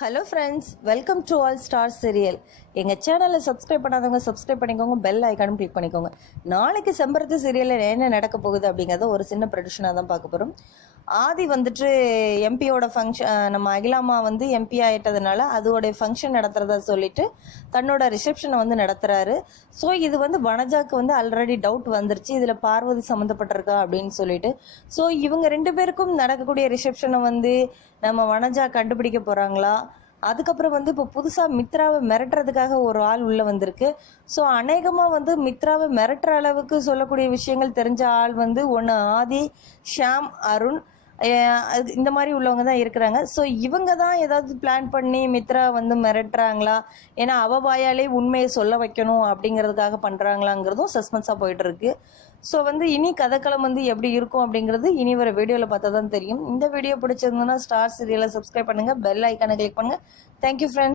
Hello friends, welcome to all star serial. எங்கள் சேனலை subscribe பண்ணாதவங்க சப்ஸ்கிரைப் பண்ணிக்கோங்க, பெல் ஐக்கானும் கிளிக் பண்ணிக்கோங்க. நாளைக்கு செம்பருத்தி சீரியலில் என்ன நடக்க போகுது அப்படிங்கிறத ஒரு சின்ன ப்ரொடியூஷனாக தான் பார்க்க போகிறோம். ஆதி வந்துட்டு எம்பியோட ஃபங்க்ஷன், நம்ம அகிலாமா வந்து எம்பி ஆகிட்டதுனால அதோடைய ஃபங்க்ஷன் நடத்துகிறதா சொல்லிட்டு தன்னோட ரிசப்ஷனை வந்து நடத்துகிறாரு. ஸோ இது வந்து வனஜாக்கு வந்து ஆல்ரெடி டவுட் வந்துருச்சு, இதில் பார்வதி சம்மந்தப்பட்டிருக்கா அப்படின்னு சொல்லிட்டு. ஸோ இவங்க ரெண்டு பேருக்கும் நடக்கக்கூடிய ரிசப்ஷனை வந்து நம்ம வனஜா கண்டுபிடிக்க போகிறாங்களா? அதுக்கப்புறம் வந்து இப்போ புதுசாக மித்ராவை மிரட்டுறதுக்காக ஒரு ஆள் உள்ளே வந்திருக்கு. ஸோ அநேகமாக வந்து மித்ராவை மிரட்டுற அளவுக்கு சொல்லக்கூடிய விஷயங்கள் தெரிஞ்ச ஆள் வந்து ஒன்று ஆதி, ஷாம், அருண், இந்த மாதிரி உள்ளவங்க தான் இருக்கிறாங்க. ஸோ இவங்க தான் ஏதாவது பிளான் பண்ணி மித்ரா வந்து மிரட்டுறாங்களா, ஏன்னா அவ வாயாலே உண்மையை சொல்ல வைக்கணும் அப்படிங்கிறதுக்காக பண்ணுறாங்களாங்கிறதும் சஸ்பென்ஸாக போயிட்டு இருக்கு. ஸோ வந்து இனி கதைக்களம் வந்து எப்படி இருக்கும் அப்படிங்கிறது இனி வர வீடியோவில் பார்த்தா தான் தெரியும். இந்த வீடியோ பிடிச்சிருந்ததுன்னா ஸ்டார் சீரியலை சப்ஸ்கிரைப் பண்ணுங்கள், பெல் ஐக்கானை கிளிக் பண்ணுங்கள். Thank you friends.